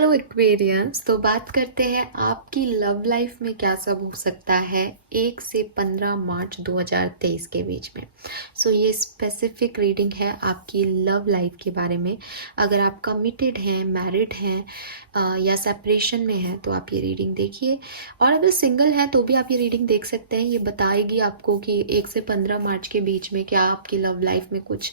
Hello Aquarians. तो बात करते हैं आपकी लव लाइफ में क्या सब हो सकता है 1 से 15 मार्च 2023 के बीच में। ये स्पेसिफिक रीडिंग है आपकी लव लाइफ के बारे में। अगर आप कमिटेड हैं, मैरिड हैं या सेपरेशन में हैं तो आप ये रीडिंग देखिए। और अगर सिंगल हैं तो भी आप ये रीडिंग देख सकते हैं। ये बताएगी आपको कि 1 से 15 मार्च के बीच में क्या आपकी लव लाइफ में कुछ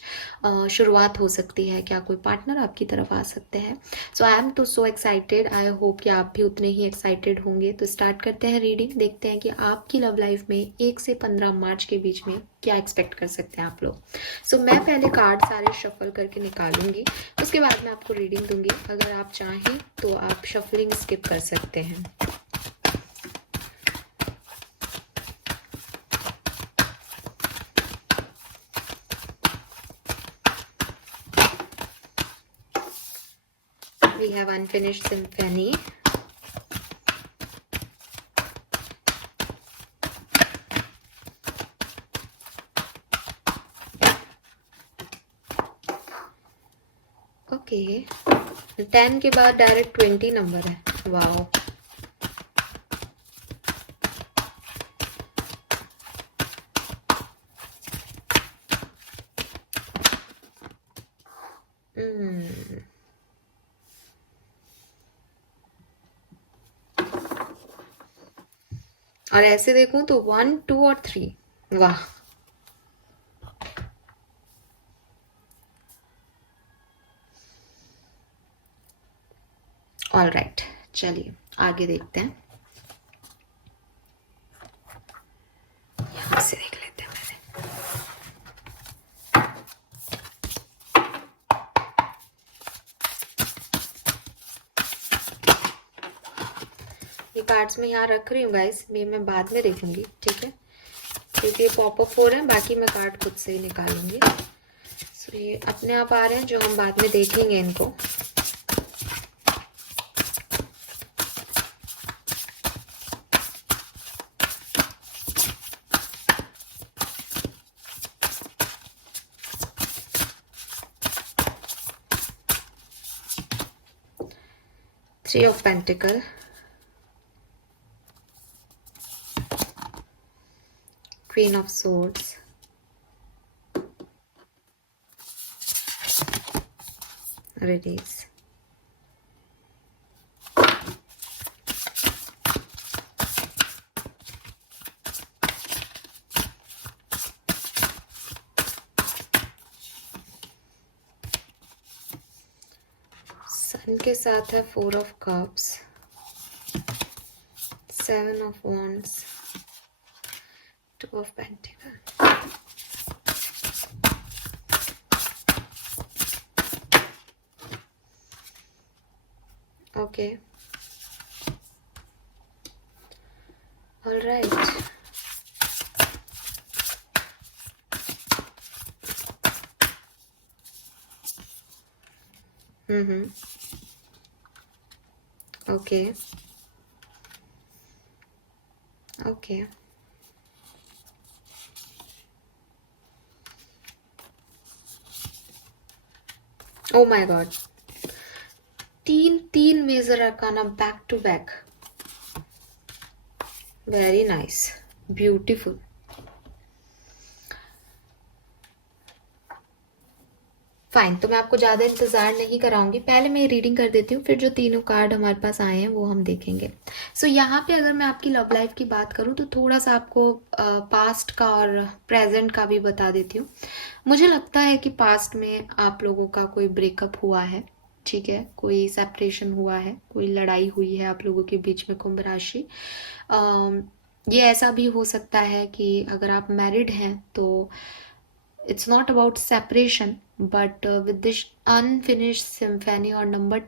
शुरुआत हो सकती है, क्या कोई पार्टनर आपकी तरफ आ सकते हैं। आई एम तो सो एक्साइटेड। आई होप कि आप भी उतने ही एक्साइटेड होंगे। तो स्टार्ट करते हैं रीडिंग, देखते हैं कि आपकी लव लाइफ में 1 से 15 मार्च के बीच में क्या एक्सपेक्ट कर सकते हैं आप लोग। मैं पहले कार्ड सारे शफल करके निकालूंगी, उसके बाद मैं आपको रीडिंग दूंगी। अगर आप चाहें तो आप शफलिंग स्किप कर सकते हैं। We have Unfinished Symphony. Okay, 10 के बाद डायरेक्ट 20 नंबर है। वाओ, और ऐसे देखूं तो 1, 2 और 3। वाह, ऑल राइट, चलिए आगे देखते हैं। यहां से देख लेते हैं मैंने। ये कार्ड्स मैं यहाँ रख रही हूँ गाइस, ये मैं बाद में देखूंगी, ठीक है, क्योंकि ये पॉपअप हो रहे हैं। बाकी मैं कार्ड खुद से ही निकालूंगी। ये अपने आप आ रहे हैं जो हम बाद में देखेंगे इनको। Three of Pentacle, Queen of Swords, Release, सन के साथ है 4 of Cups, 7 of Wands, 2 of Pentacles, okay, all right. Okay, okay, oh my god, तीन major arcana back to back. Very nice, beautiful. Fine, तो मैं आपको ज़्यादा इंतज़ार नहीं कराऊंगी। पहले मैं रीडिंग कर देती हूँ, फिर जो तीनों कार्ड हमारे पास आए हैं वो हम देखेंगे। यहाँ पे अगर मैं आपकी लव लाइफ की बात करूँ तो थोड़ा सा आपको पास्ट का और प्रेजेंट का भी बता देती हूँ। मुझे लगता है कि पास्ट में आप लोगों का कोई ब्रेकअप हुआ है, ठीक है, कोई सेपरेशन हुआ है, कोई लड़ाई हुई है आप लोगों के बीच में। कुंभ राशि, ये ऐसा भी हो सकता है कि अगर आप मैरिड हैं तो it's not about separation, but with this unfinished symphony और नंबर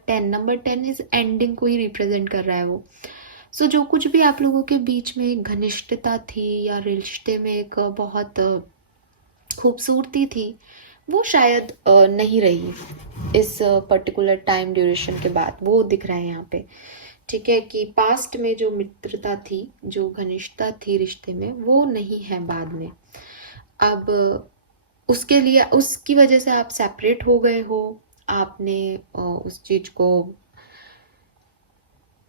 10 इज एंडिंग को ही रिप्रेजेंट कर रहा है वो। जो कुछ भी आप लोगों के बीच में एक घनिष्ठता थी या रिश्ते में एक बहुत खूबसूरती थी, वो शायद नहीं रही इस पर्टिकुलर टाइम ड्यूरेशन के बाद। वो दिख रहा है यहाँ पे, ठीक है, कि पास्ट में जो मित्रता थी, जो घनिष्ठता थी रिश्ते में, वो नहीं है बाद में। अब उसके लिए, उसकी वजह से आप सेपरेट हो गए हो, आपने उस चीज को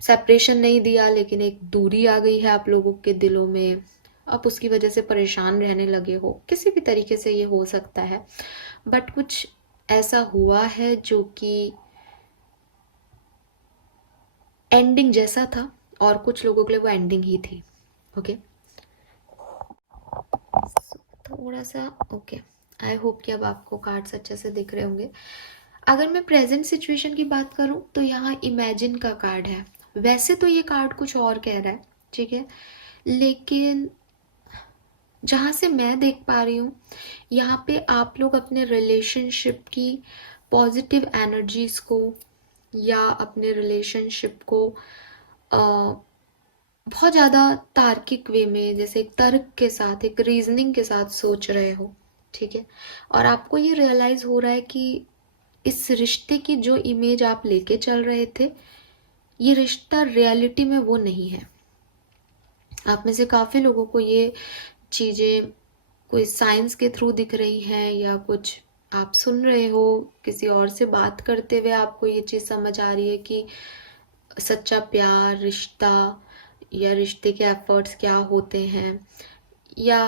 सेपरेशन नहीं दिया, लेकिन एक दूरी आ गई है आप लोगों के दिलों में, आप उसकी वजह से परेशान रहने लगे हो, किसी भी तरीके से ये हो सकता है। बट कुछ ऐसा हुआ है जो कि एंडिंग जैसा था, और कुछ लोगों के लिए वो एंडिंग ही थी। ओके, थोड़ा सा ओके, आई होप कि अब आपको कार्ड्स अच्छे से दिख रहे होंगे। अगर मैं प्रेजेंट सिचुएशन की बात करूं तो यहाँ इमेजिन का कार्ड है। वैसे तो ये कार्ड कुछ और कह रहा है, ठीक है, लेकिन जहाँ से मैं देख पा रही हूँ, यहाँ पे आप लोग अपने रिलेशनशिप की पॉजिटिव एनर्जीज को या अपने रिलेशनशिप को बहुत ज़्यादा तार्किक वे में, जैसे एक तर्क के साथ, एक रीजनिंग के साथ सोच रहे हो, ठीक है। और आपको ये रियलाइज़ हो रहा है कि इस रिश्ते की जो इमेज आप लेके चल रहे थे, ये रिश्ता रियलिटी में वो नहीं है। आप में से काफ़ी लोगों को ये चीज़ें कोई साइंस के थ्रू दिख रही हैं, या कुछ आप सुन रहे हो किसी और से बात करते हुए आपको ये चीज़ समझ आ रही है कि सच्चा प्यार, रिश्ता या रिश्ते के एफर्ट्स क्या होते हैं, या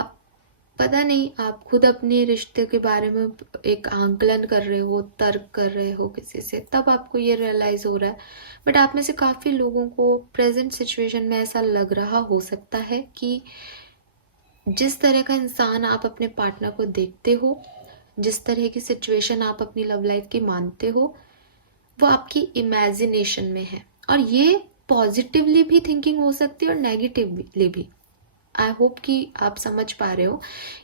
पता नहीं, आप खुद अपने रिश्ते के बारे में एक आंकलन कर रहे हो, तर्क कर रहे हो किसी से, तब आपको ये रियलाइज़ हो रहा है। बट आप में से काफ़ी लोगों को प्रेजेंट सिचुएशन में ऐसा लग रहा हो सकता है कि जिस तरह का इंसान आप अपने पार्टनर को देखते हो, जिस तरह की सिचुएशन आप अपनी लव लाइफ की मानते हो, वो आपकी इमेजिनेशन में है। और ये पॉजिटिवली भी थिंकिंग हो सकती है और नेगेटिवली भी। आई होप कि आप समझ पा रहे हो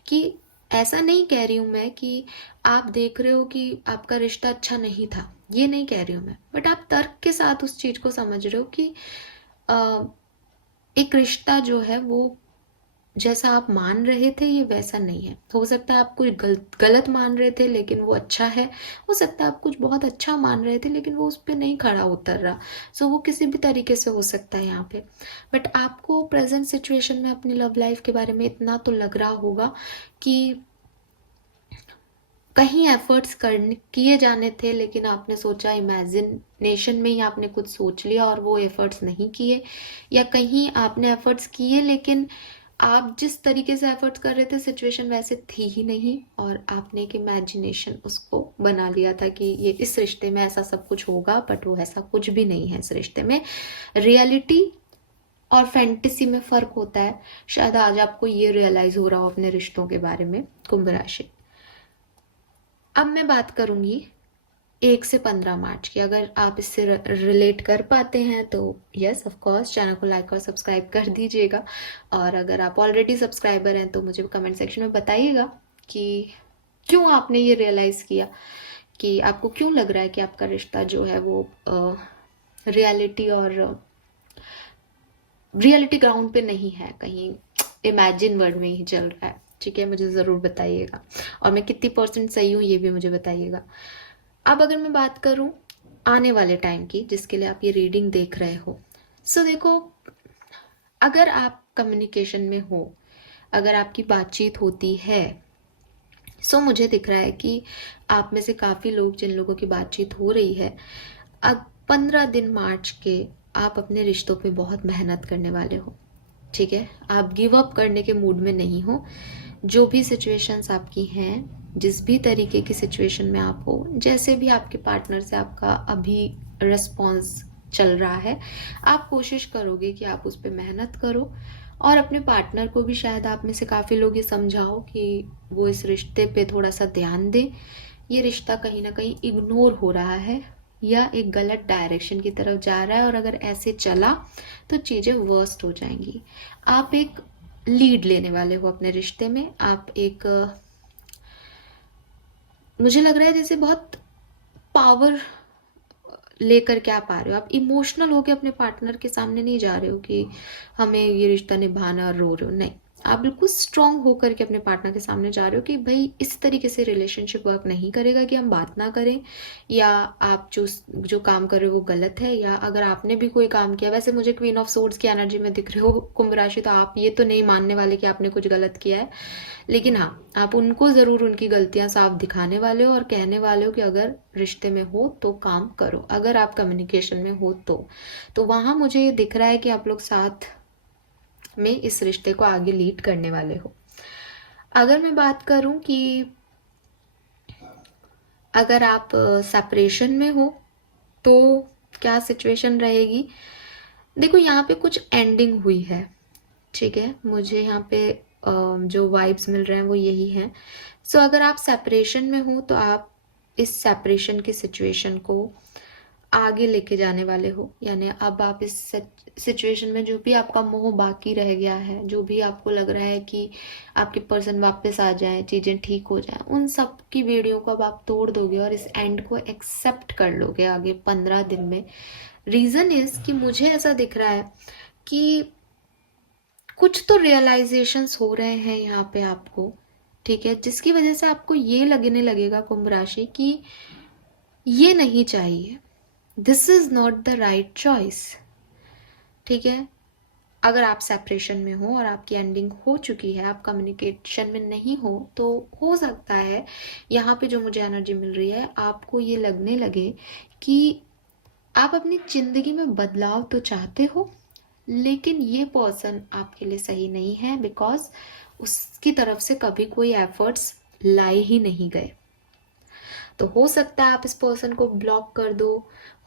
कि ऐसा नहीं कह रही हूँ मैं कि आप देख रहे हो कि आपका रिश्ता अच्छा नहीं था, ये नहीं कह रही हूँ मैं, बट आप तर्क के साथ उस चीज़ को समझ रहे हो कि एक रिश्ता जो है वो जैसा आप मान रहे थे ये वैसा नहीं है। हो सकता है आप कुछ गलत मान रहे थे लेकिन वो अच्छा है, हो सकता है आप कुछ बहुत अच्छा मान रहे थे लेकिन वो उस पर नहीं खड़ा उतर रहा। सो वो किसी भी तरीके से हो सकता है यहाँ पे। बट आपको प्रेजेंट सिचुएशन में अपनी लव लाइफ के बारे में इतना तो लग रहा होगा कि कहीं एफर्ट्स करने किए जाने थे, लेकिन आपने सोचा, इमेजिनेशन में ही आपने कुछ सोच लिया और वो एफर्ट्स नहीं किए, या कहीं आपने एफर्ट्स किए लेकिन आप जिस तरीके से एफर्ट्स कर रहे थे सिचुएशन वैसे थी ही नहीं, और आपने एक इमेजिनेशन उसको बना लिया था कि ये इस रिश्ते में ऐसा सब कुछ होगा, बट वो ऐसा कुछ भी नहीं है। इस रिश्ते में रियलिटी और फैंटेसी में फ़र्क होता है। शायद आज आपको ये रियलाइज़ हो रहा हो अपने रिश्तों के बारे में, कुंभ राशि। अब मैं बात करूंगी 1 से 15 मार्च की। अगर आप इससे रिलेट कर पाते हैं तो यस ऑफ कोर्स चैनल को लाइक और सब्सक्राइब कर दीजिएगा। और अगर आप ऑलरेडी सब्सक्राइबर हैं तो मुझे कमेंट सेक्शन में बताइएगा कि क्यों आपने ये रियलाइज़ किया, कि आपको क्यों लग रहा है कि आपका रिश्ता जो है वो रियलिटी और रियलिटी ग्राउंड पे नहीं है, कहीं इमेजिन वर्ल्ड में ही चल रहा है। ठीक है, मुझे ज़रूर बताइएगा, और मैं कितनी % सही हूँ ये भी मुझे बताइएगा। अब अगर मैं बात करूँ आने वाले टाइम की, जिसके लिए आप ये रीडिंग देख रहे हो, सो देखो, अगर आप कम्युनिकेशन में हो, अगर आपकी बातचीत होती है, सो मुझे दिख रहा है कि आप में से काफ़ी लोग, जिन लोगों की बातचीत हो रही है, अब 15 दिन मार्च के आप अपने रिश्तों पे बहुत मेहनत करने वाले हो। ठीक है, आप गिव अप करने के मूड में नहीं हो। जो भी सिचुएशंस आपकी हैं, जिस भी तरीके की सिचुएशन में आप हो, जैसे भी आपके पार्टनर से आपका अभी रिस्पॉन्स चल रहा है, आप कोशिश करोगे कि आप उस पर मेहनत करो, और अपने पार्टनर को भी शायद आप में से काफ़ी लोग ये समझाओ कि वो इस रिश्ते पे थोड़ा सा ध्यान दे। ये रिश्ता कहीं ना कहीं इग्नोर हो रहा है या एक गलत डायरेक्शन की तरफ जा रहा है, और अगर ऐसे चला तो चीज़ें वर्स्ट हो जाएंगी। आप एक लीड लेने वाले हो अपने रिश्ते में। आप एक मुझे लग रहा है जैसे बहुत पावर लेकर के आप आ रहे हो। आप इमोशनल होके अपने पार्टनर के सामने नहीं जा रहे हो कि हमें ये रिश्ता निभाना और रो रहे हो, नहीं। आप बिल्कुल स्ट्रांग होकर के अपने पार्टनर के सामने जा रहे हो कि भाई इस तरीके से रिलेशनशिप वर्क नहीं करेगा कि हम बात ना करें, या आप जो जो काम कर रहे हो वो गलत है, या अगर आपने भी कोई काम किया, वैसे मुझे क्वीन ऑफ सोर्ड्स की एनर्जी में दिख रहे हो कुंभ राशि, तो आप ये तो नहीं मानने वाले कि आपने कुछ गलत किया है, लेकिन हाँ, आप उनको ज़रूर उनकी गलतियां साफ दिखाने वाले हो और कहने वाले हो कि अगर रिश्ते में हो तो काम करो, अगर आप कम्युनिकेशन में हो तो वहाँ मुझे ये दिख रहा है कि आप लोग साथ में इस रिश्ते को आगे लीड करने वाले हो। अगर मैं बात करूं कि अगर आप सेपरेशन में हो तो क्या सिचुएशन रहेगी, देखो यहाँ पे कुछ एंडिंग हुई है, ठीक है, मुझे यहाँ पे जो वाइब्स मिल रहे हैं वो यही हैं। सो अगर आप सेपरेशन में हो तो आप इस सेपरेशन की सिचुएशन को आगे लेके जाने वाले हो, यानी अब आप इस सिचुएशन में जो भी आपका मोह बाकी रह गया है, जो भी आपको लग रहा है कि आपके पर्सन वापस आ जाए, चीज़ें ठीक हो जाए, उन सब की वीडियो को अब आप तोड़ दोगे और इस एंड को एक्सेप्ट कर लोगे आगे 15 दिन में। रीज़न इज़ कि मुझे ऐसा दिख रहा है कि कुछ तो रियलाइजेशंस हो रहे हैं यहाँ पे आपको, ठीक है, जिसकी वजह से आपको ये लगने लगेगा कुंभ राशि कि ये नहीं चाहिए, this is not the right choice, ठीक है। अगर आप सेपरेशन में हो और आपकी एंडिंग हो चुकी है, आप कम्युनिकेशन में नहीं हो हो सकता है यहाँ पे जो मुझे एनर्जी मिल रही है आपको ये लगने लगे कि आप अपनी जिंदगी में बदलाव तो चाहते हो, लेकिन ये पर्सन आपके लिए सही नहीं है, बिकॉज उसकी तरफ से कभी कोई एफर्ट्स लाए ही नहीं गए। तो हो सकता है आप इस पर्सन को ब्लॉक कर दो,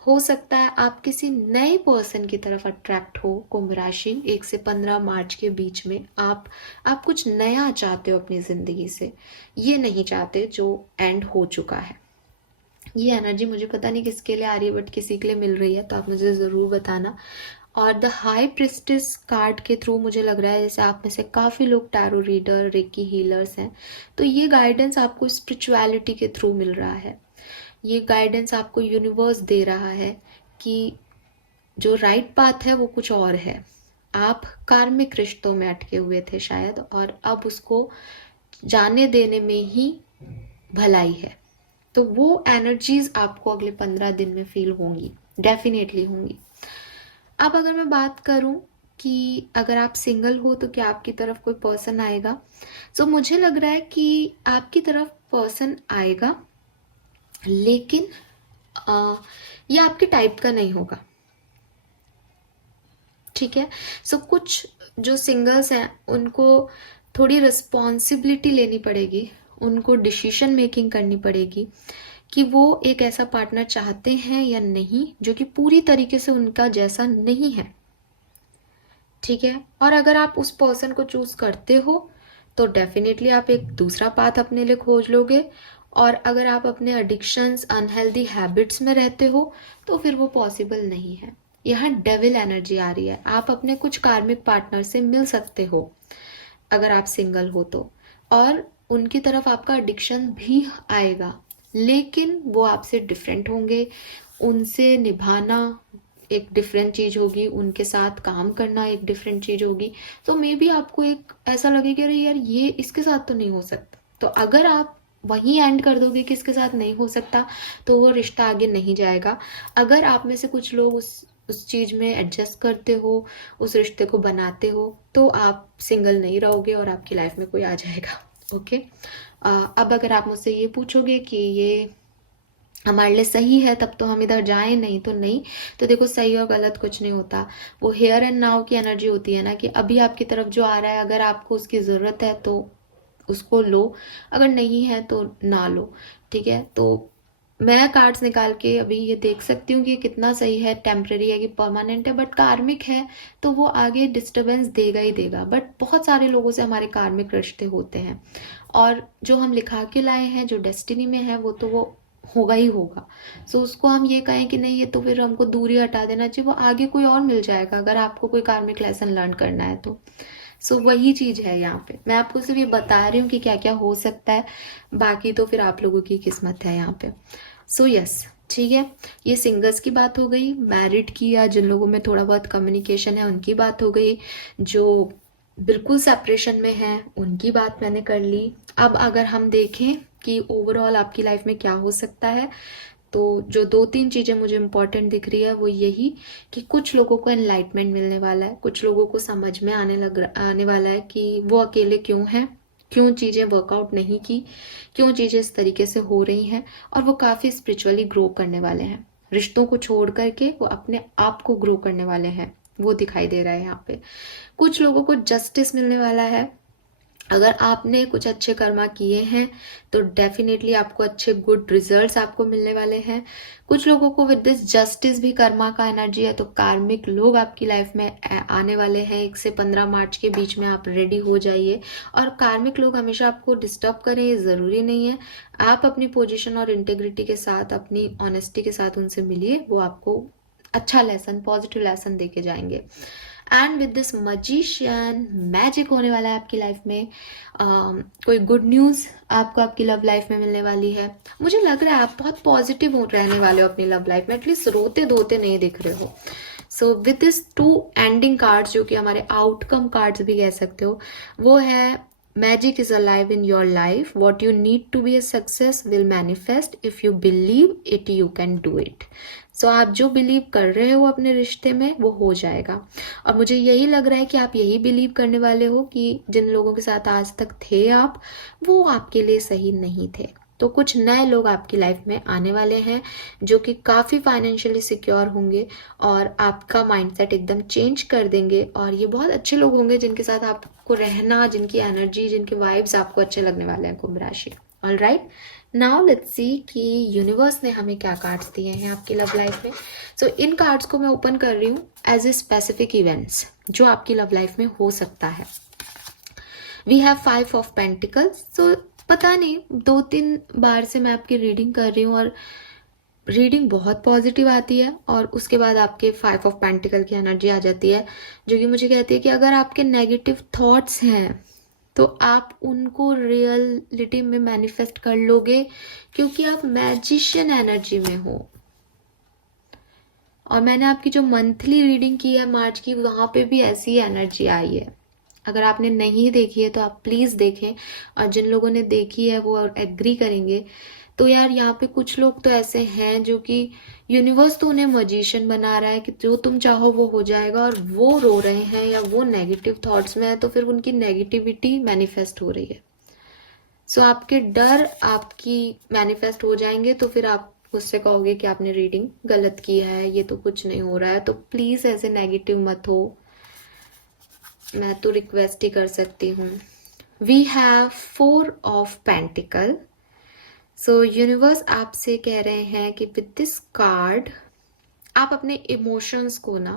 हो सकता है आप किसी नए पर्सन की तरफ अट्रैक्ट हो। कुंभ राशि 1 से 15 मार्च के बीच में आप कुछ नया चाहते हो अपनी ज़िंदगी से, ये नहीं चाहते जो एंड हो चुका है। ये एनर्जी मुझे पता नहीं किसके लिए आ रही है, बट किसी के लिए मिल रही है तो आप मुझे ज़रूर बताना। और द हाई प्रिस्टिस कार्ड के थ्रू मुझे लग रहा है जैसे आप में से काफ़ी लोग टैरो रीडर, रेकी हीलर्स हैं, तो ये गाइडेंस आपको स्पिरिचुअलिटी के थ्रू मिल रहा है। ये गाइडेंस आपको यूनिवर्स दे रहा है कि जो राइट पाथ है वो कुछ और है। आप कार्मिक रिश्तों में अटके हुए थे शायद, और अब उसको जाने देने में ही भलाई है। तो वो एनर्जीज आपको अगले 15 दिन में फील होंगी, डेफिनेटली होंगी। अब अगर मैं बात करूं कि अगर आप सिंगल हो तो क्या आपकी तरफ कोई पर्सन आएगा, तो मुझे लग रहा है कि आपकी तरफ पर्सन आएगा, लेकिन ये आपके टाइप का नहीं होगा, ठीक है। सो कुछ जो सिंगल्स हैं उनको थोड़ी रिस्पॉन्सिबिलिटी लेनी पड़ेगी, उनको डिसीजन मेकिंग करनी पड़ेगी कि वो एक ऐसा पार्टनर चाहते हैं या नहीं जो कि पूरी तरीके से उनका जैसा नहीं है, ठीक है। और अगर आप उस पर्सन को चूज करते हो तो डेफिनेटली आप एक दूसरा पाथ अपने लिए खोज लोगे, और अगर आप अपने एडिक्शंस, अनहेल्दी हैबिट्स में रहते हो तो फिर वो पॉसिबल नहीं है। यहाँ डेविल एनर्जी आ रही है, आप अपने कुछ कार्मिक पार्टनर से मिल सकते हो अगर आप सिंगल हो तो, और उनकी तरफ आपका एडिक्शन भी आएगा, लेकिन वो आपसे डिफरेंट होंगे, उनसे निभाना एक डिफरेंट चीज़ होगी, उनके साथ काम करना एक डिफरेंट चीज़ होगी। तो मे बी आपको एक ऐसा लगे कि अरे यार ये इसके साथ तो नहीं हो सकता, तो अगर आप वहीं एंड कर दोगे कि इसके साथ नहीं हो सकता तो वो रिश्ता आगे नहीं जाएगा। अगर आप में से कुछ लोग उस चीज़ में एडजस्ट करते हो, उस रिश्ते को बनाते हो, तो आप सिंगल नहीं रहोगे और आपकी लाइफ में कोई आ जाएगा, ओके। अब अगर आप मुझसे ये पूछोगे कि ये हमारे लिए सही है तब तो हम इधर जाएं, नहीं तो नहीं, तो देखो सही और गलत कुछ नहीं होता, वो हेयर एंड नाउ की एनर्जी होती है ना, कि अभी आपकी तरफ जो आ रहा है अगर आपको उसकी ज़रूरत है तो उसको लो, अगर नहीं है तो ना लो, ठीक है। तो मैं कार्ड्स निकाल के अभी ये देख सकती हूँ कि कितना सही है, टेम्परेरी है कि परमानेंट है, बट कार्मिक है तो वो आगे डिस्टर्बेंस देगा ही देगा। बट बहुत सारे लोगों से हमारे कार्मिक रिश्ते होते हैं, और जो हम लिखा के लाए हैं, जो डेस्टिनी में है, वो तो वो होगा ही होगा। सो उसको हम ये कहें कि नहीं ये तो फिर हमको दूरी हटा देना चाहिए, वो आगे कोई और मिल जाएगा अगर आपको कोई कार्मिक लेसन लर्न करना है तो। सो वही चीज़ है यहाँ पे, मैं आपको सिर्फ ये बता रही हूँ कि क्या क्या हो सकता है, बाकी तो फिर आप लोगों की किस्मत है यहाँ पे। सो यस, ठीक है, ये सिंगल्स की बात हो गई। मैरिड की या जिन लोगों में थोड़ा बहुत कम्युनिकेशन है उनकी बात हो गई। जो बिल्कुल सेपरेशन में हैं, उनकी बात मैंने कर ली। अब अगर हम देखें कि ओवरऑल आपकी लाइफ में क्या हो सकता है, तो जो 2-3 चीज़ें मुझे इम्पोर्टेंट दिख रही है वो यही कि कुछ लोगों को एनलाइटमेंट मिलने वाला है, कुछ लोगों को समझ में आने वाला है कि वो अकेले क्यों हैं, क्यों चीज़ें वर्कआउट नहीं की, क्यों चीज़ें इस तरीके से हो रही हैं, और वो काफ़ी स्पिरिचुअली ग्रो करने वाले हैं। रिश्तों को छोड़ करके वो अपने आप को ग्रो करने वाले हैं, वो दिखाई दे रहा है यहाँ पे। कुछ लोगों को जस्टिस मिलने वाला है। अगर आपने कुछ अच्छे कर्मा किए हैं तो डेफिनेटली आपको अच्छे गुड रिजल्ट्स आपको मिलने वाले हैं। कुछ लोगों को विद दिस जस्टिस भी कर्मा का एनर्जी है, तो कार्मिक लोग आपकी लाइफ में आने वाले हैं। 1 से 15 मार्च के बीच में आप रेडी हो जाइए। और कार्मिक लोग हमेशा आपको डिस्टर्ब करें ये ज़रूरी नहीं है। आप अपनी पोजीशन और इंटेग्रिटी के साथ, अपनी ऑनेस्टी के साथ उनसे मिलिए, वो आपको अच्छा लेसन, पॉजिटिव लेसन दे के जाएंगे। And with this magician magic होने वाला है आपकी लाइफ में। कोई गुड न्यूज़ आपको आपकी लव लाइफ में मिलने वाली है। मुझे लग रहा है आप बहुत पॉजिटिव हो रहने वाले हो अपनी लव लाइफ में, एटलीस्ट रोते धोते नहीं दिख रहे हो। So with this 2 ending cards, जो कि हमारे आउटकम कार्ड्स भी कह सकते हो, वो है Magic is alive in your life. What you need to be a success will manifest. If you believe it, you can do it. So आप जो बिलीव कर रहे हो अपने रिश्ते में वो हो जाएगा। और मुझे यही लग रहा है कि आप यही बिलीव करने वाले हो कि जिन लोगों के साथ आज तक थे आप, वो आपके लिए सही नहीं थे। तो कुछ नए लोग आपकी लाइफ में आने वाले हैं जो कि काफ़ी फाइनेंशियली सिक्योर होंगे और आपका माइंडसेट एकदम चेंज कर देंगे। और ये बहुत अच्छे लोग होंगे जिनके साथ आपको रहना, जिनकी एनर्जी, जिनके वाइब्स आपको अच्छे लगने वाले हैं, कुंभ राशि। All right, now let's see कि यूनिवर्स ने हमें क्या कार्ड्स दिए हैं आपकी लव लाइफ में। सो इन कार्ड्स को मैं ओपन कर रही हूँ एज ए स्पेसिफिक इवेंट्स जो आपकी लव लाइफ में हो सकता है। We have 5 of pentacles. सो पता नहीं 2-3 बार से मैं आपकी रीडिंग कर रही हूँ और रीडिंग बहुत पॉजिटिव आती है, और उसके बाद आपके 5 ऑफ पेंटिकल की एनर्जी आ जाती है जो कि मुझे कहती है कि अगर आपके नेगेटिव थॉट्स हैं तो आप उनको रियलिटी में मैनिफेस्ट कर लोगे, क्योंकि आप मैजिशियन एनर्जी में हो। और मैंने आपकी जो मंथली रीडिंग की है मार्च की, वहाँ पे भी ऐसी एनर्जी आई है। अगर आपने नहीं देखी है तो आप प्लीज़ देखें, और जिन लोगों ने देखी है वो एग्री करेंगे। तो यार यहाँ पे कुछ लोग तो ऐसे हैं जो कि यूनिवर्स तो उन्हें मजिशियन बना रहा है कि जो तुम चाहो वो हो जाएगा, और वो रो रहे हैं या वो नेगेटिव थॉट्स में है तो फिर उनकी नेगेटिविटी मैनिफेस्ट हो रही है। सो आपके डर आपकी मैनिफेस्ट हो जाएंगे, तो फिर आप मुझसे कहोगे कि आपने रीडिंग गलत की है, ये तो कुछ नहीं हो रहा है। तो प्लीज़ ऐसे नेगेटिव मत हो, मैं तो रिक्वेस्ट ही कर सकती हूँ। We have 4 of pentacle. So universe आपसे कह रहे हैं कि विद दिस कार्ड आप अपने इमोशंस को ना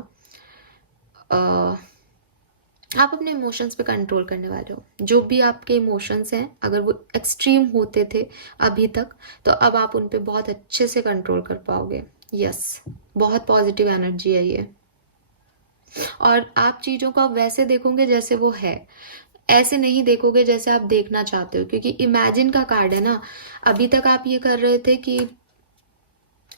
आप अपने इमोशंस पे कंट्रोल करने वाले हो। जो भी आपके इमोशंस हैं, अगर वो एक्सट्रीम होते थे अभी तक, तो अब आप उन पे बहुत अच्छे से कंट्रोल कर पाओगे। यस, बहुत पॉजिटिव एनर्जी है ये। और आप चीज़ों को वैसे देखोगे जैसे वो है, ऐसे नहीं देखोगे जैसे आप देखना चाहते हो, क्योंकि इमेजिन का कार्ड है ना। अभी तक आप ये कर रहे थे कि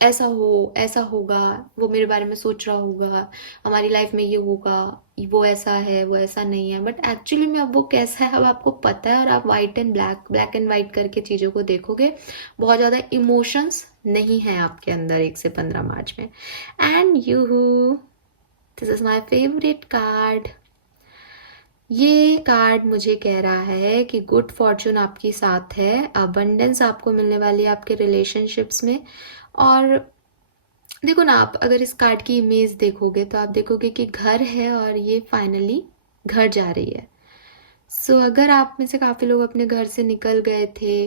ऐसा हो, ऐसा होगा, वो मेरे बारे में सोच रहा होगा, हमारी लाइफ में ये होगा, वो ऐसा है, वो ऐसा नहीं है। बट एक्चुअली में अब वो कैसा है अब आपको पता है, और आप white and black and white करके चीज़ों को देखोगे। बहुत ज़्यादा इमोशंस नहीं है आपके अंदर 1 से 15 मार्च में। And you, this is my favourite card. ये कार्ड मुझे कह रहा है कि गुड फॉर्चून आपके साथ है, अबंडेंस आपको मिलने वाली है आपके रिलेशनशिप्स में। और देखो ना, आप अगर इस कार्ड की इमेज देखोगे तो आप देखोगे कि घर है और ये फाइनली घर जा रही है। सो अगर आप में से काफ़ी लोग अपने घर से निकल गए थे,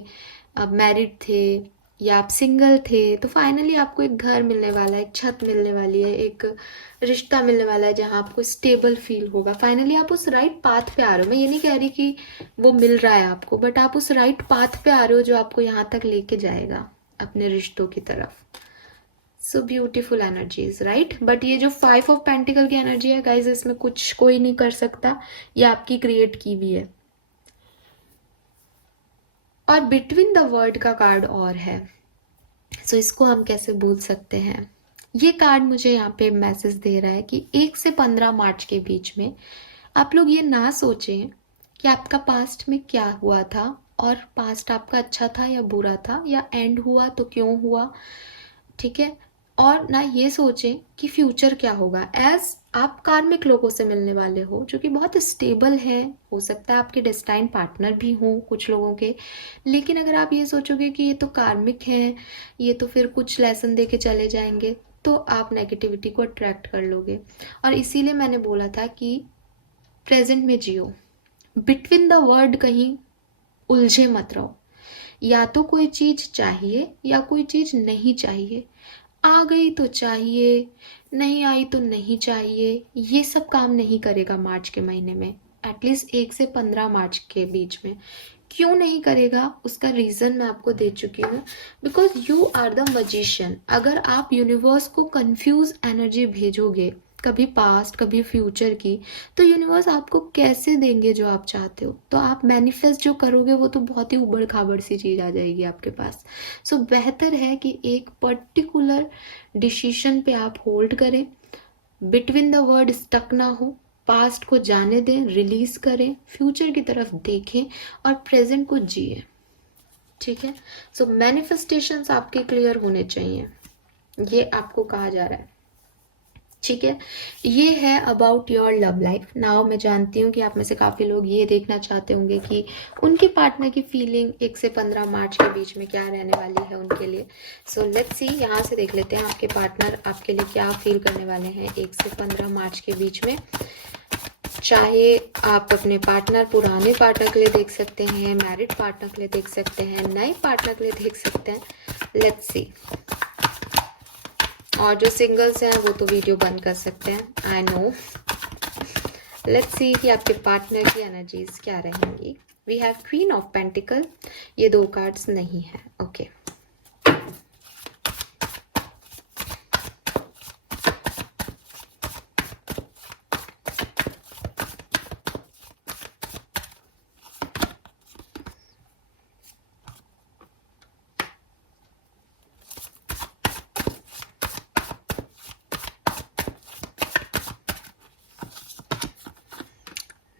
अब मैरिड थे या आप सिंगल थे, तो फाइनली आपको एक घर मिलने वाला है, एक छत मिलने वाली है, एक रिश्ता मिलने वाला है जहाँ आपको स्टेबल फील होगा। फाइनली आप उस राइट पाथ पे आ रहे हो। मैं ये नहीं कह रही कि वो मिल रहा है आपको, बट आप उस राइट पाथ पे आ रहे हो जो आपको यहाँ तक लेके जाएगा अपने रिश्तों की तरफ। So beautiful energies, right. But ये जो 5 ऑफ पेंटिकल की एनर्जी है गाइज, इसमें कुछ कोई नहीं कर सकता, ये आपकी क्रिएट की भी है। और बिटवीन द वर्ड का कार्ड और है, सो इसको हम कैसे भूल सकते हैं। ये कार्ड मुझे यहाँ पे मैसेज दे रहा है कि 1 से 15 मार्च के बीच में आप लोग ये ना सोचें कि आपका पास्ट में क्या हुआ था और पास्ट आपका अच्छा था या बुरा था या एंड हुआ तो क्यों हुआ, ठीक है। और ना ये सोचें कि फ्यूचर क्या होगा। एज आप कार्मिक लोगों से मिलने वाले हो जो कि बहुत स्टेबल हैं, हो सकता है आपके डेस्टाइन पार्टनर भी हों कुछ लोगों के, लेकिन अगर आप ये सोचोगे कि ये तो कार्मिक हैं, ये तो फिर कुछ लेसन दे के चले जाएंगे, तो आप नेगेटिविटी को अट्रैक्ट कर लोगे। और इसीलिए मैंने बोला था कि प्रेजेंट में जियो, बिटवीन द वर्ड कहीं उलझे मत रहो। या तो कोई चीज चाहिए या कोई चीज नहीं चाहिए, आ गई तो चाहिए, नहीं आई तो नहीं चाहिए, ये सब काम नहीं करेगा मार्च के महीने में। एटलीस्ट 1 से 15 मार्च के बीच में क्यों नहीं करेगा, उसका रीजन मैं आपको दे चुकी हूँ। Because you are the magician. अगर आप यूनिवर्स को कंफ्यूज एनर्जी भेजोगे, कभी पास्ट कभी फ्यूचर की, तो यूनिवर्स आपको कैसे देंगे जो आप चाहते हो। तो आप मैनिफेस्ट जो करोगे वो तो बहुत ही उबड़ खाबड़ सी चीज आ जाएगी आपके पास। सो बेहतर है कि एक पर्टिकुलर डिसीजन पे आप होल्ड करें, बिटवीन द वर्ड स्टक ना हो, पास्ट को जाने दें, रिलीज करें, फ्यूचर की तरफ देखें और प्रेजेंट को जिए, ठीक है। सो मैनिफेस्टेशंस आपके क्लियर होने चाहिए, ये आपको कहा जा रहा है, ठीक है। ये है about your love life. Now मैं जानती हूँ कि आप में से काफ़ी लोग ये देखना चाहते होंगे कि उनके पार्टनर की फीलिंग 1 से 15 मार्च के बीच में क्या रहने वाली है उनके लिए। सो लेट्स सी, यहाँ से देख लेते हैं आपके पार्टनर आपके लिए क्या फील करने वाले हैं 1 से 15 मार्च के बीच में। चाहे आप अपने पार्टनर, पुराने पार्टनर के लिए देख सकते हैं, मैरिड पार्टनर के लिए देख सकते हैं, नए पार्टनर के लिए देख सकते हैं। Let's see. और जो सिंगल्स हैं वो तो वीडियो बंद कर सकते हैं, आई नो। लेट्स सी कि आपके पार्टनर की एनर्जीज क्या रहेंगी। We have queen of pentacle, ये 2 कार्ड्स नहीं है, okay.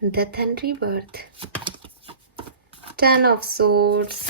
Death and rebirth, 10 of swords,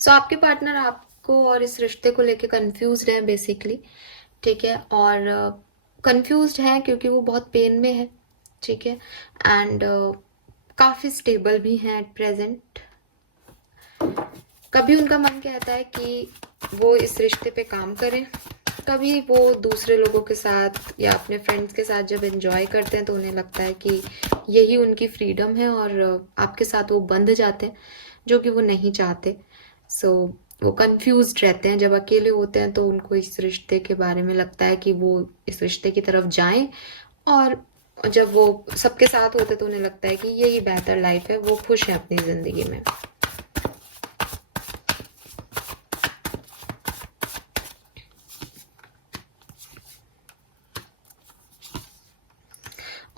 so आपके पार्टनर आपको और इस रिश्ते को लेके कंफ्यूज्ड है बेसिकली, ठीक है। और कंफ्यूज्ड है क्योंकि वो बहुत पेन में है, ठीक है। एंड काफ़ी स्टेबल भी हैं एट प्रेजेंट। कभी उनका मन कहता है कि वो इस रिश्ते पे काम करें, कभी वो दूसरे लोगों के साथ या अपने फ्रेंड्स के साथ जब एंजॉय करते हैं तो उन्हें लगता है कि यही उनकी फ्रीडम है और आपके साथ वो बंध जाते हैं, जो कि वो नहीं चाहते। सो वो कंफ्यूज्ड रहते हैं। जब अकेले होते हैं तो उनको इस रिश्ते के बारे में लगता है कि वो इस रिश्ते की तरफ जाएं, और जब वो सबके साथ होते तो उन्हें लगता है कि यही बेहतर लाइफ है, वो खुश है अपनी ज़िंदगी में।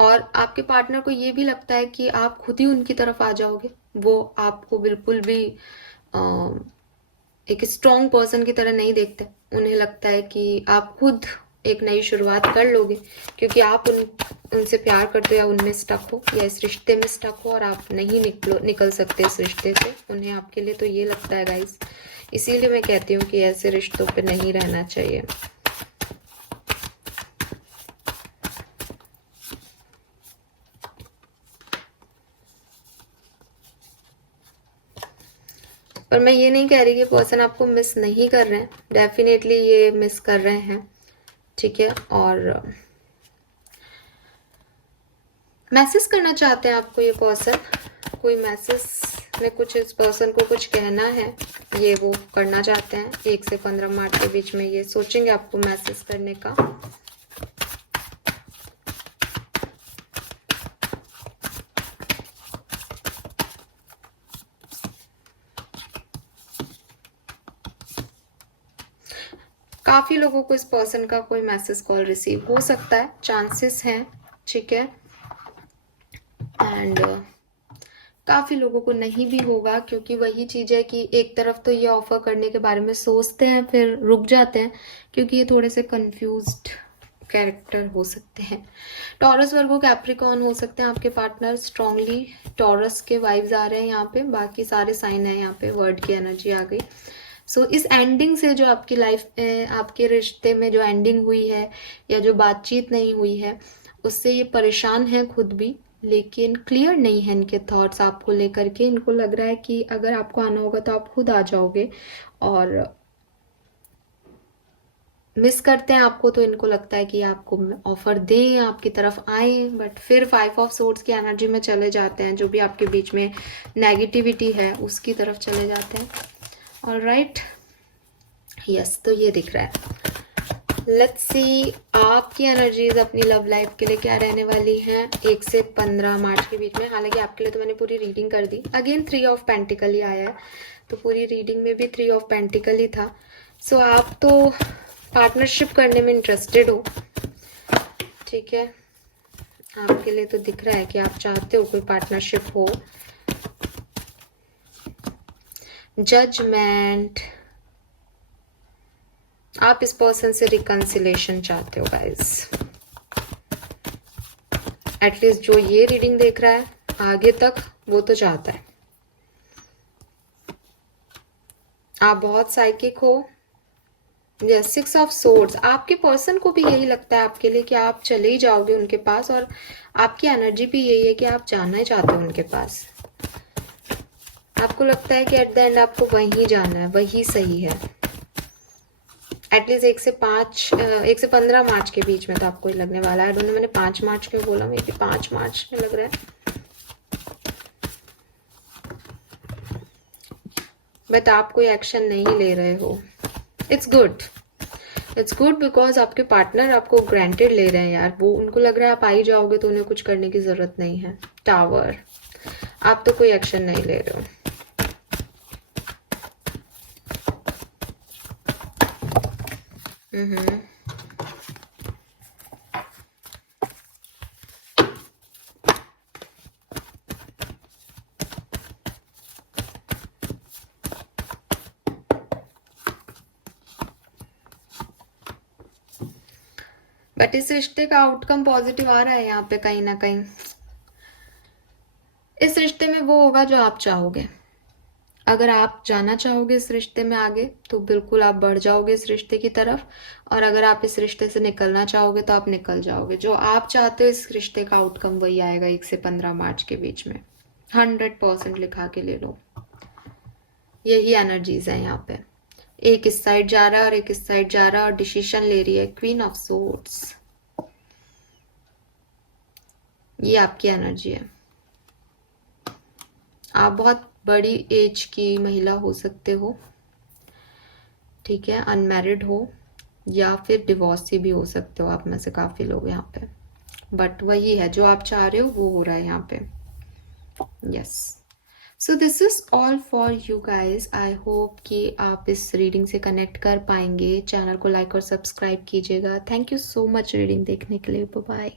और आपके पार्टनर को ये भी लगता है कि आप खुद ही उनकी तरफ आ जाओगे। वो आपको बिल्कुल भी एक स्ट्रॉन्ग पर्सन की तरह नहीं देखते। उन्हें लगता है कि आप खुद एक नई शुरुआत कर लोगे, क्योंकि आप उनसे प्यार करते हो या उनमें स्टक हो या इस रिश्ते में स्टक हो और आप नहीं निकल सकते इस रिश्ते से। उन्हें आपके लिए तो ये लगता है गाइस। इसीलिए मैं कहती हूँ कि ऐसे रिश्तों पे नहीं रहना चाहिए। पर मैं ये नहीं कह रही कि पर्सन आपको मिस नहीं कर रहे हैं, डेफिनेटली ये मिस कर रहे हैं, ठीक है। और मैसेज करना चाहते हैं आपको ये पर्सन, कोई मैसेज में कुछ इस पर्सन को कुछ कहना है, ये वो करना चाहते हैं 1 से 15 मार्च के बीच में। ये सोचेंगे आपको मैसेज करने का। काफ़ी लोगों को इस पर्सन का कोई मैसेज कॉल रिसीव हो सकता है, चांसेस हैं, ठीक है। एंड काफ़ी लोगों को नहीं भी होगा, क्योंकि वही चीज़ है कि एक तरफ तो ये ऑफर करने के बारे में सोचते हैं फिर रुक जाते हैं, क्योंकि ये थोड़े से कंफ्यूज्ड कैरेक्टर हो सकते हैं। टॉरस, वर्गो, कैप्रिकॉर्न हो सकते हैं आपके पार्टनर। स्ट्रांगली टॉरस के वाइब्स आ रहे हैं यहाँ पे, बाकी सारे साइन है यहाँ पे, वर्ड की एनर्जी आ गई। सो इस एंडिंग से जो आपकी लाइफ में, आपके रिश्ते में जो एंडिंग हुई है या जो बातचीत नहीं हुई है, उससे ये परेशान है खुद भी, लेकिन क्लियर नहीं है इनके थॉट्स आपको लेकर के। इनको लग रहा है कि अगर आपको आना होगा तो आप खुद आ जाओगे, और मिस करते हैं आपको, तो इनको लगता है कि आपको ऑफर दें, आपकी तरफ आए, बट फिर 5 ऑफ सोर्ड्स की एनर्जी में चले जाते हैं। जो भी आपके बीच में नेगेटिविटी है उसकी तरफ चले जाते हैं। ऑलराइट, यस, तो ये दिख रहा है। लेट्स सी आपकी एनर्जीज अपनी लव लाइफ के लिए क्या रहने वाली हैं 1 से 15 मार्च के बीच में। हालांकि आपके लिए तो मैंने पूरी रीडिंग कर दी। अगेन 3 ऑफ पेंटिकल ही आया है, तो पूरी रीडिंग में भी 3 ऑफ पेंटिकल ही था। सो आप तो पार्टनरशिप करने में इंटरेस्टेड हो, ठीक है। आपके लिए तो दिख रहा है कि आप चाहते हो कोई पार्टनरशिप हो। जजमेंट, आप इस पर्सन से रिकंसिलेशन चाहते हो गाइस। एटलीस्ट जो ये रीडिंग देख रहा है आगे तक, वो तो चाहता है। आप बहुत साइकिक हो। यस, 6 ऑफ सोर्ड्स, आपके पर्सन को भी यही लगता है आपके लिए कि आप चले ही जाओगे उनके पास, और आपकी एनर्जी भी यही है कि आप जाना ही चाहते हो उनके पास। आपको लगता है कि एट द एंड आपको वहीं जाना है, वही सही है। एटलीस्ट 1 से 15 मार्च के बीच में तो आपको ही लगने वाला है। मैंने 5 मार्च क्यों बोला, मे बी 5 मार्च में लग रहा है, बट आप कोई एक्शन नहीं ले रहे हो। It's good, it's good, because आपके पार्टनर आपको ग्रांटेड ले रहे हैं यार। वो, उनको लग रहा है आप आ ही जाओगे तो उन्हें कुछ करने की जरूरत नहीं है। टावर, आप तो कोई एक्शन नहीं ले रहे हो। बट इस रिश्ते का आउटकम पॉजिटिव आ रहा है यहाँ पे कहीं ना कहीं। इस रिश्ते में वो होगा जो आप चाहोगे। अगर आप जाना चाहोगे इस रिश्ते में आगे, तो बिल्कुल आप बढ़ जाओगे इस रिश्ते की तरफ, और अगर आप इस रिश्ते से निकलना चाहोगे तो आप निकल जाओगे। जो आप चाहते हो इस रिश्ते का आउटकम वही आएगा 1 से 15 मार्च के बीच में। 100% लिखा के ले लो, यही एनर्जीज है यहाँ पे। एक इस साइड जा रहा है और एक इस साइड जा रहा है, और डिसीजन ले रही है क्वीन ऑफ सोर्ड्स। ये आपकी एनर्जी है। आप बहुत बड़ी एज की महिला हो सकते हो, ठीक है, अनमैरिड हो, या फिर डिवोर्सी भी हो सकते हो। आप में से काफी लोग यहाँ पे, बट वही है जो आप चाह रहे हो वो हो रहा है यहाँ पे। Yes, so this is all for you guys. I hope कि आप इस रीडिंग से कनेक्ट कर पाएंगे। चैनल को लाइक और सब्सक्राइब कीजिएगा। Thank you so much reading देखने के लिए। Bye bye.